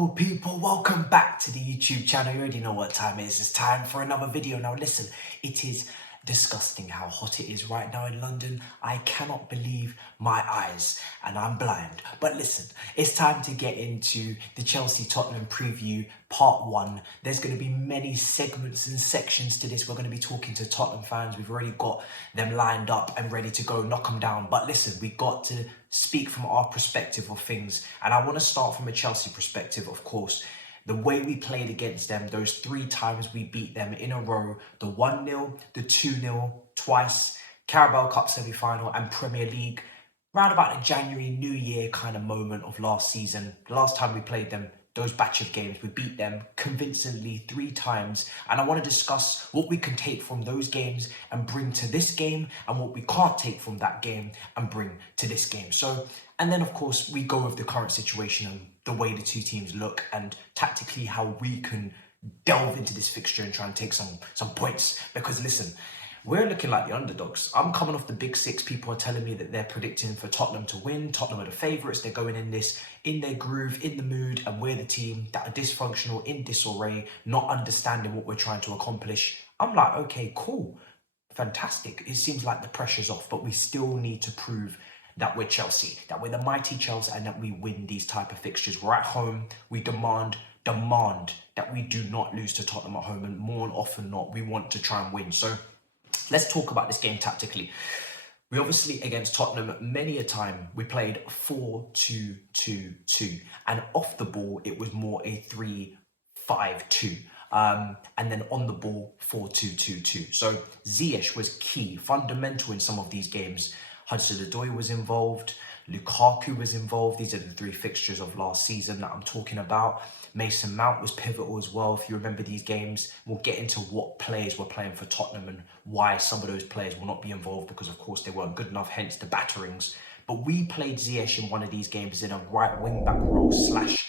Hello people, welcome back to the YouTube channel. You already know what time it is. It's time for another video. Now listen, it is disgusting how hot it is right now in London. I cannot believe my eyes and I'm blind. But listen, it's time to get into the Chelsea-Tottenham preview part 1. There's going to be many segments and sections to this. We're going to be talking to Tottenham fans. We've already got them lined up and ready to go, knock them down. But listen, we got to speak from our perspective of things. And I want to start from a Chelsea perspective, of course. The way we played against them, those 3 times we beat them in a row, the 1-0, the 2-0, twice, Carabao Cup semi-final and Premier League, round about the January, New Year kind of moment of last season. The last time we played them, those batch of games, we beat them convincingly 3 times. And I want to discuss what we can take from those games and bring to this game and what we can't take from that game and bring to this game. So, and then of course, we go with the current situation and the way the 2 teams look and tactically how we can delve into this fixture and try and take some points. Because listen, we're looking like the underdogs. I'm coming off the Big 6. People are telling me that they're predicting for Tottenham to win. Tottenham are the favourites. They're going in this, in their groove, in the mood, and we're the team that are dysfunctional, in disarray, not understanding what we're trying to accomplish. I'm like, okay, cool, fantastic. It seems like the pressure's off, but we still need to prove that we're Chelsea, that we're the mighty Chelsea, and that we win these type of fixtures. We're at home. We demand that we do not lose to Tottenham at home, and more often not, we want to try and win. So let's talk about this game tactically. We obviously, against Tottenham, many a time, we played 4-2-2-2. And off the ball, it was more a 3-5-2. And then on the ball, 4-2-2-2. So Ziyech was key, fundamental in some of these games. Hudson-Odoi was involved. Lukaku was involved. These are the 3 fixtures of last season that I'm talking about. Mason Mount was pivotal as well. If you remember these games, we'll get into what players were playing for Tottenham and why some of those players will not be involved because, of course, they weren't good enough, hence the batterings. But we played Ziyech in one of these games in a right wing-back role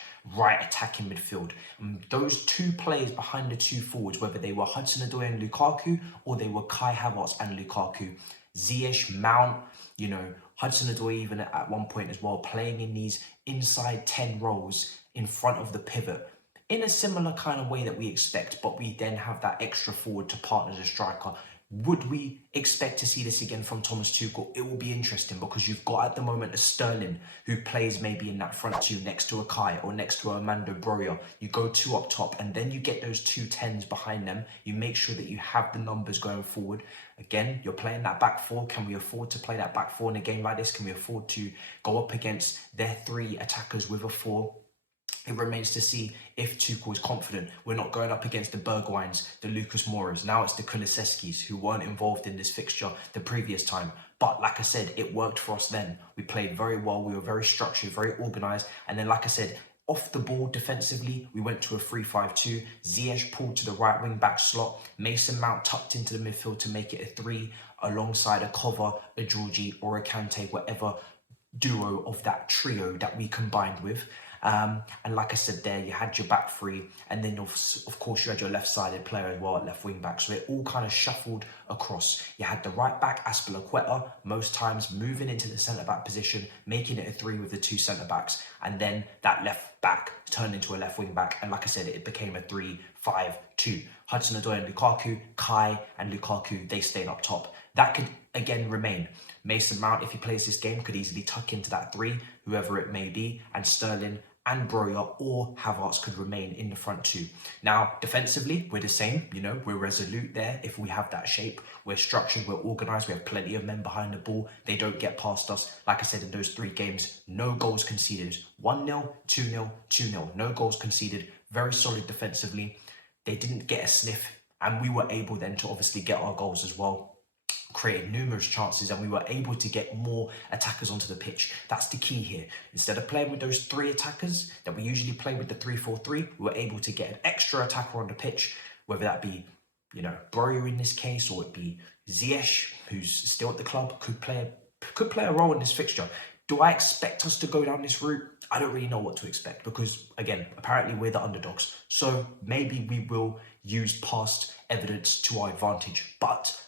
/ right attacking midfield. And those 2 players behind the 2 forwards, whether they were Hudson-Odoi and Lukaku or they were Kai Havertz and Lukaku, Ziyech, Mount, you know, Hudson-Odoi even at one point as well, playing in these inside 10 roles in front of the pivot in a similar kind of way that we expect, but we then have that extra forward to partner the striker. Would we expect to see this again from Thomas Tuchel? It will be interesting because you've got at the moment a Sterling who plays maybe in that front 2 next to a Kai or next to a Armando Broja. You go 2 up top and then you get those 2 10s behind them. You make sure that you have the numbers going forward. Again, you're playing that back 4. Can we afford to play that back 4 in a game like this? Can we afford to go up against their 3 attackers with a 4? It remains to see if Tuchel is confident. We're not going up against the Bergwijns, the Lucas Mouras. Now it's the Kulusevskis who weren't involved in this fixture the previous time. But like I said, it worked for us then. We played very well. We were very structured, very organised. And then, like I said, off the ball defensively, we went to a 3-5-2. Ziyech pulled to the right wing back slot. Mason Mount tucked into the midfield to make it a 3 alongside a Cover, a Georgie or a Kante, whatever duo of that trio that we combined with. And like I said there, you had your back 3 and then of course you had your left-sided player as well at left wing back. So it all kind of shuffled across. You had the right back, Azpilicueta, most times moving into the centre-back position, making it a 3 with the 2 centre-backs. And then that left back turned into a left wing back. And like I said, it became a 3-5-2. Hudson-Odoi and Lukaku, Kai and Lukaku, they stayed up top. That could again remain. Mason Mount, if he plays this game, could easily tuck into that 3, whoever it may be, and Sterling and Broja or Havertz could remain in the front 2. Now, defensively, we're the same. You know, we're resolute there if we have that shape. We're structured, we're organised, we have plenty of men behind the ball. They don't get past us. Like I said, in those 3 games, no goals conceded. 1-0, 2-0, 2-0. No goals conceded. Very solid defensively. They didn't get a sniff, and we were able then to obviously get our goals as well. Created numerous chances and we were able to get more attackers onto the pitch. That's the key here. Instead of playing with those 3 attackers that we usually play with the 3-4-3, we were able to get an extra attacker on the pitch, whether that be, you know, Broja in this case, or it be Ziyech, who's still at the club, could play a role in this fixture. Do I expect us to go down this route? I don't really know what to expect because, again, apparently we're the underdogs. So maybe we will use past evidence to our advantage. But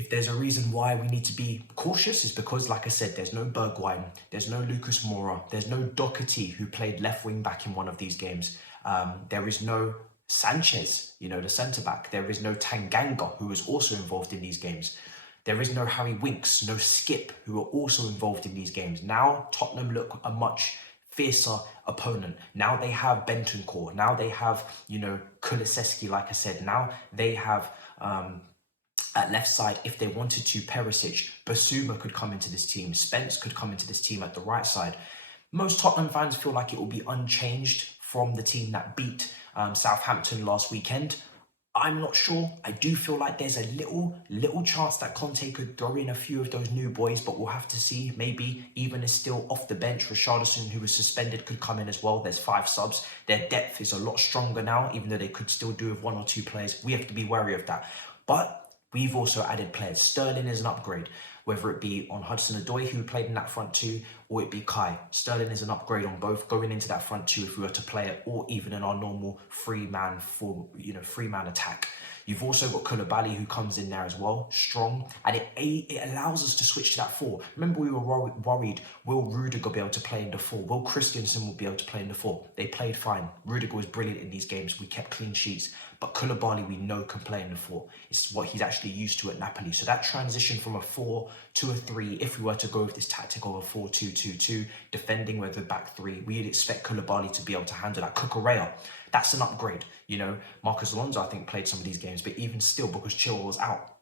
if there's a reason why we need to be cautious, is because, like I said, there's no Bergwijn, there's no Lucas Moura, there's no Doherty, who played left wing back in one of these games. There is no Sanchez, the centre back. There is no Tanganga, who was also involved in these games. There is no Harry Winks, no Skip, who are also involved in these games. Now Tottenham look a much fiercer opponent. Now they have Bentancur. Now they have, Kulusevski, like I said. Now they have at left side, if they wanted to, Perisic. Basuma could come into this team. Spence could come into this team at the right side. Most Tottenham fans feel like it will be unchanged from the team that beat Southampton last weekend. I'm not sure. I do feel like there's a little chance that Conte could throw in a few of those new boys, but we'll have to see. Maybe even is still off the bench. Richarlison, who was suspended, could come in as well. There's 5 subs. Their depth is a lot stronger now, even though they could still do with 1 or 2 players. We have to be wary of that. But we've also added players. Sterling is an upgrade, whether it be on Hudson-Odoi, who played in that front 2, or it be Kai. Sterling is an upgrade on both, going into that front 2 if we were to play it, or even in our normal three-man attack. You've also got Koulibaly, who comes in there as well, strong, and it allows us to switch to that 4. Remember, we were worried, will Rudiger be able to play in the 4? Will Christensen will be able to play in the 4? They played fine. Rudiger was brilliant in these games. We kept clean sheets. But Koulibaly, we know, can play in the 4. It's what he's actually used to at Napoli. So that transition from a 4 to a 3, if we were to go with this tactic of a 4-2-2-2, defending with the back 3, we'd expect Koulibaly to be able to handle that. Cucurella, that's an upgrade. Marcos Alonso, I think, played some of these games, but even still, because Chilwell was out,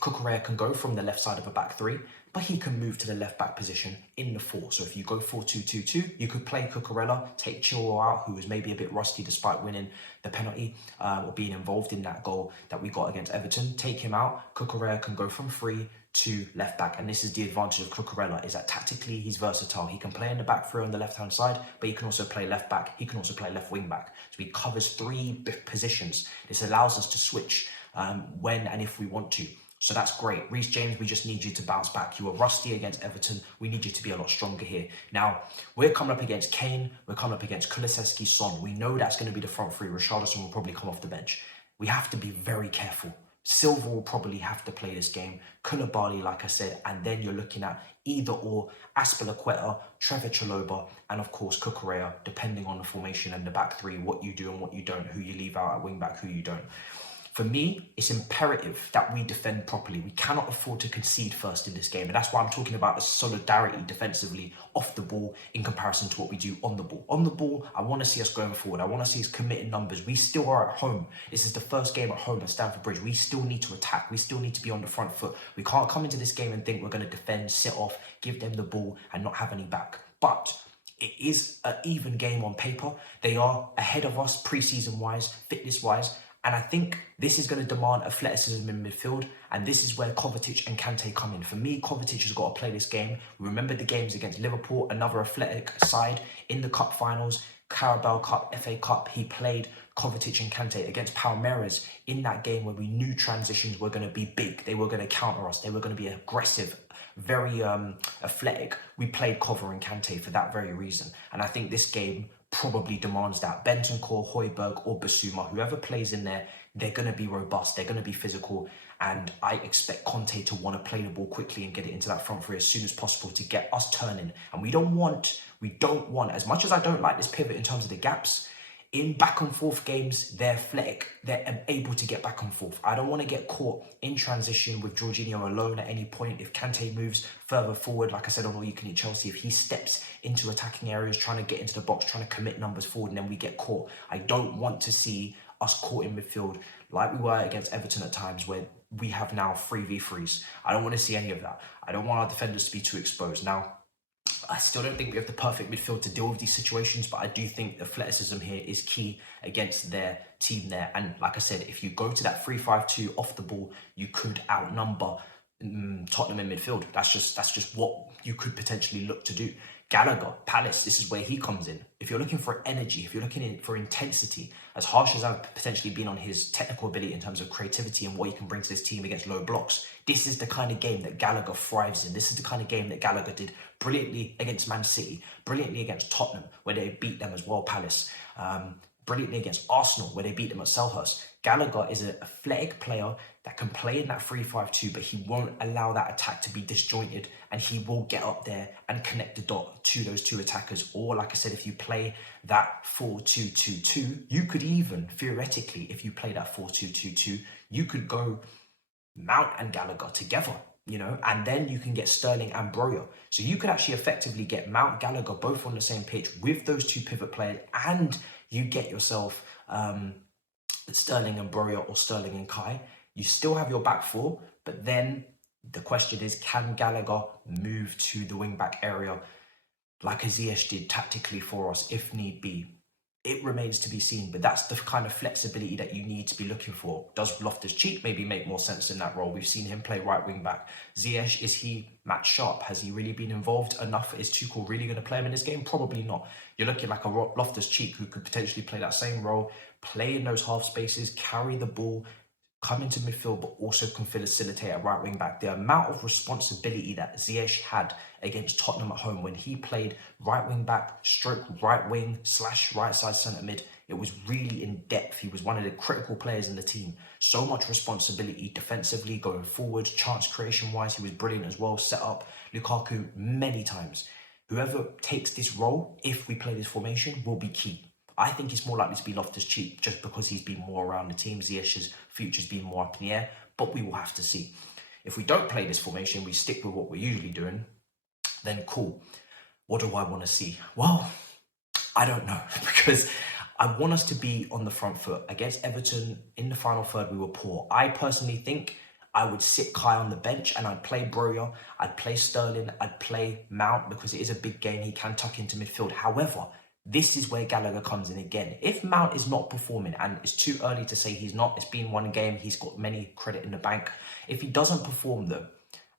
Cucurella can go from the left side of a back 3, but he can move to the left back position in the 4. So if you go 4-2-2-2, you could play Cucurella, take Chilwell out, who was maybe a bit rusty despite winning the penalty or being involved in that goal that we got against Everton. Take him out. Cucurella can go from 3 to left back, and this is the advantage of Cucurella, is that tactically he's versatile. He can play in the back 3 on the left hand side, but he can also play left back. He can also play left wing back. So he covers 3 positions. This allows us to switch when and if we want to. So that's great. Reece James, we just need you to bounce back. You were rusty against Everton. We need you to be a lot stronger here. Now, we're coming up against Kane. We're coming up against Kulusevski, Son. We know that's going to be the front 3. Richarlison will probably come off the bench. We have to be very careful. Silva will probably have to play this game. Koulibaly, like I said, and then you're looking at either or Azpilicueta, Trevor Chalobah, and of course Cucurella, depending on the formation and the back 3, what you do and what you don't, who you leave out at wing back, who you don't. For me, it's imperative that we defend properly. We cannot afford to concede first in this game. And that's why I'm talking about the solidarity defensively off the ball in comparison to what we do on the ball. On the ball, I want to see us going forward. I want to see us committing numbers. We still are at home. This is the first game at home at Stamford Bridge. We still need to attack. We still need to be on the front foot. We can't come into this game and think we're going to defend, sit off, give them the ball and not have any back. But it is an even game on paper. They are ahead of us pre-season wise, fitness wise. And I think this is going to demand athleticism in midfield. And this is where Kovacic and Kante come in. For me, Kovacic has got to play this game. We remember the games against Liverpool, another athletic side in the cup finals, Carabao Cup, FA Cup. He played Kovacic and Kante against Palmeiras in that game where we knew transitions were going to be big. They were going to counter us. They were going to be aggressive, very athletic. We played Kova and Kante for that very reason. And I think this game probably demands that. Bentancur, Højbjerg or Basuma, whoever plays in there, they're going to be robust, they're going to be physical, and I expect Conte to want to play the ball quickly and get it into that front 3 as soon as possible to get us turning. And we don't want, as much as I don't like this pivot in terms of the gaps, in back and forth games, they're athletic. They're able to get back and forth. I don't want to get caught in transition with Jorginho alone at any point. If Kante moves further forward, like I said on All You Can Eat Chelsea, if he steps into attacking areas, trying to get into the box, trying to commit numbers forward, and then we get caught. I don't want to see us caught in midfield like we were against Everton at times, where we have now 3v3s. I don't want to see any of that. I don't want our defenders to be too exposed. Now, I still don't think we have the perfect midfield to deal with these situations, but I do think athleticism here is key against their team there. And like I said, if you go to that 3-5-2 off the ball, you could outnumber Tottenham in midfield. That's just what you could potentially look to do. Gallagher, Palace, this is where he comes in. If you're looking for energy, if you're looking for intensity, as harsh as I've potentially been on his technical ability in terms of creativity and what he can bring to this team against low blocks, this is the kind of game that Gallagher thrives in. This is the kind of game that Gallagher did brilliantly against Man City, brilliantly against Tottenham, where they beat them as well, Palace. brilliantly against Arsenal, where they beat them at Selhurst. Gallagher is an athletic player that can play in that 3-5-2, but he won't allow that attack to be disjointed, and he will get up there and connect the dot to those two attackers. Or, like I said, if you play that 4-2-2-2, you could even, theoretically, if you play that 4-2-2-2, you could go Mount and Gallagher together, you know, and then you can get Sterling and Broja. So you could actually effectively get Mount, Gallagher both on the same pitch with those two pivot players, and you get yourself Sterling and Broja or Sterling and Kai. You still have your back four, but then the question is, can Gallagher move to the wing-back area like Ziyech did tactically for us if need be? It remains to be seen, but that's the kind of flexibility that you need to be looking for. Does Loftus-Cheek maybe make more sense in that role? We've seen him play right wing back. Ziyech, is he match sharp? Has he really been involved enough? Is Tuchel really going to play him in this game? Probably not. You're looking like a Loftus-Cheek who could potentially play that same role, play in those half spaces, carry the ball, come into midfield, but also can facilitate at right wing back. The amount of responsibility that Ziyech had against Tottenham at home when he played right wing back, stroke right wing / right side centre mid, it was really in depth. He was one of the critical players in the team. So much responsibility defensively, going forward, chance creation wise, he was brilliant as well. Set up Lukaku many times. Whoever takes this role, if we play this formation, will be key. I think it's more likely to be Loftus-Cheek just because he's been more around the team. Ziyech's future's been more up in the air, but we will have to see. If we don't play this formation, we stick with what we're usually doing, then cool. What do I want to see? Well, I don't know, because I want us to be on the front foot. Against Everton, in the final third, we were poor. I personally think I would sit Kai on the bench and I'd play Broja, I'd play Sterling, I'd play Mount, because it is a big game. He can tuck into midfield. However, this is where Gallagher comes in again. If Mount is not performing, and it's too early to say he's not, it's been one game, he's got many credit in the bank. If he doesn't perform though,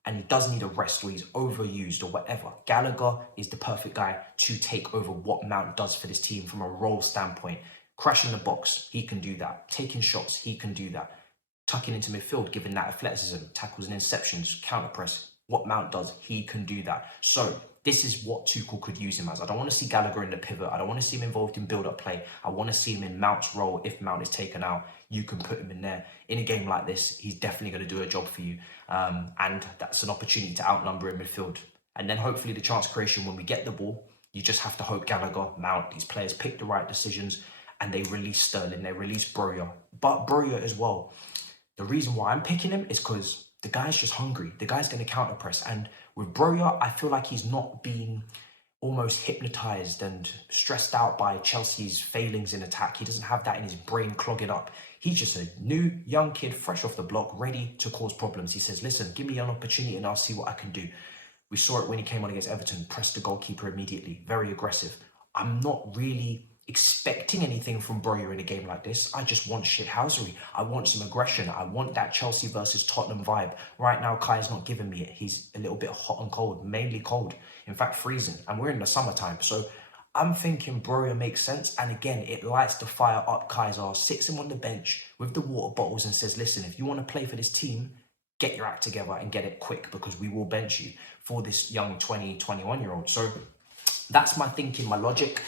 and he does need a rest or he's overused or whatever, Gallagher is the perfect guy to take over what Mount does for this team from a role standpoint. Crashing the box, he can do that. Taking shots, he can do that. Tucking into midfield, giving that athleticism, tackles and interceptions, counter press. What Mount does, he can do that. So this is what Tuchel could use him as. I don't want to see Gallagher in the pivot. I don't want to see him involved in build-up play. I want to see him in Mount's role. If Mount is taken out, you can put him in there. In a game like this, he's definitely going to do a job for you. And that's an opportunity to outnumber in midfield. And then hopefully the chance creation when we get the ball, you just have to hope Gallagher, Mount, these players pick the right decisions and they release Sterling, they release Broja. But Broja as well. The reason why I'm picking him is because the guy's just hungry. The guy's going to counter press. And with Broja, I feel like he's not been almost hypnotized and stressed out by Chelsea's failings in attack. He doesn't have that in his brain clogging up. He's just a new, young kid, fresh off the block, ready to cause problems. He says, listen, give me an opportunity and I'll see what I can do. We saw it when he came on against Everton, pressed the goalkeeper immediately, very aggressive. I'm not really expecting anything from Broja in a game like this. I just want shithousery. I want some aggression. I want that Chelsea versus Tottenham vibe. Right now, Kai's not giving me it. He's a little bit hot and cold, mainly cold. In fact, freezing. And we're in the summertime. So I'm thinking Broja makes sense. And again, it lights the fire up Kai's arse, sits him on the bench with the water bottles and says, listen, if you want to play for this team, get your act together and get it quick, because we will bench you for this young 20, 21-year-old. So that's my thinking, my logic.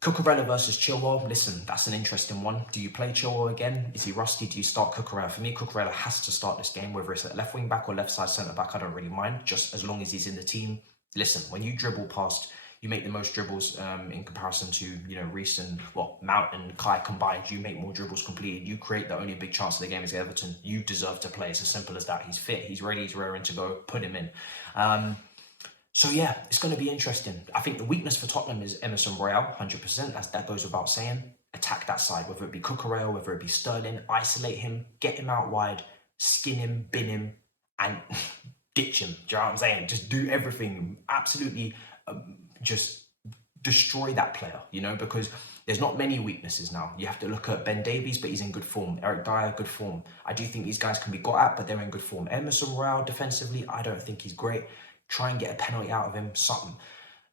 Cucurella versus Chilwell. Listen, that's an interesting one. Do you play Chilwell again? Is he rusty? Do you start Cucurella? For me, Cucurella has to start this game, whether it's at left wing back or left side centre back. I don't really mind, just as long as he's in the team. Listen, when you dribble past, you make the most dribbles in comparison to, you know, Reece and Mount and Kai combined. You make more dribbles completed. You create the only big chance of the game is Everton. You deserve to play. It's as simple as that. He's fit. He's ready. He's raring to go. Put him in. So yeah, it's going to be interesting. I think the weakness for Tottenham is Emerson Royale, 100%. That goes without saying. Attack that side, whether it be Cucurella, whether it be Sterling. Isolate him, get him out wide, skin him, bin him, and ditch him. Do you know what I'm saying? Just do everything. Absolutely just destroy that player, you know, because there's not many weaknesses now. You have to look at Ben Davies, but he's in good form. Eric Dyer, good form. I do think these guys can be got at, but they're in good form. Emerson Royale, defensively, I don't think he's great. Try and get a penalty out of him, something.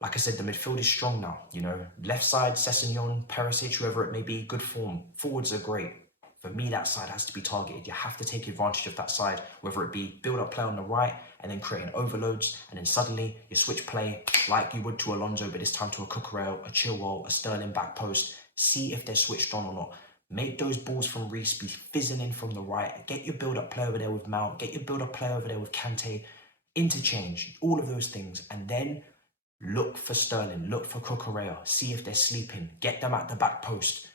Like I said, the midfield is strong now. You know, left side, Sessegnon, Perisic, whoever it may be, good form. Forwards are great. For me, that side has to be targeted. You have to take advantage of that side, whether it be build up play on the right and then creating overloads, and then suddenly you switch play like you would to Alonso, but this time to a Cucurella, a Chilwell, a Sterling back post. See if they're switched on or not. Make those balls from Reece be fizzing in from the right. Get your build-up play over there with Mount. Get your build-up play over there with Kante. Interchange, all of those things. And then look for Sterling. Look for Cucurella. See if they're sleeping. Get them at the back post.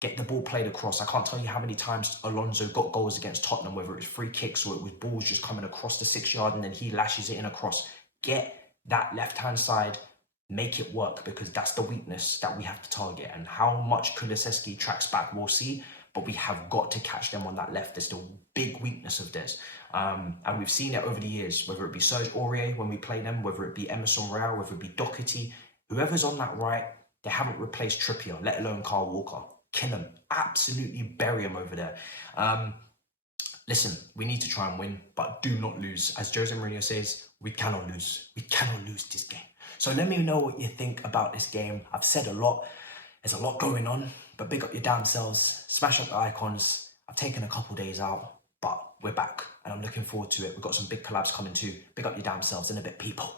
Get the ball played across. I can't tell you how many times Alonso got goals against Tottenham, whether it was free kicks or it was balls just coming across the 6 yard and then he lashes it in across. Get that left-hand side. Make it work, because that's the weakness that we have to target. And how much Kulusevski tracks back, we'll see. But we have got to catch them on that left. It's the big weakness of theirs. And we've seen it over the years, whether it be Serge Aurier when we play them, whether it be Emerson Royal, whether it be Doherty. Whoever's on that right, they haven't replaced Trippier, let alone Kyle Walker. Kill him. Absolutely bury him over there. Listen, we need to try and win, but do not lose. As Jose Mourinho says, we cannot lose. We cannot lose this game. So let me know what you think about this game. I've said a lot. There's a lot going on, but big up your damn selves. Smash up the icons. I've taken a couple days out, but we're back and I'm looking forward to it. We've got some big collabs coming too. Big up your damn selves in a bit, people.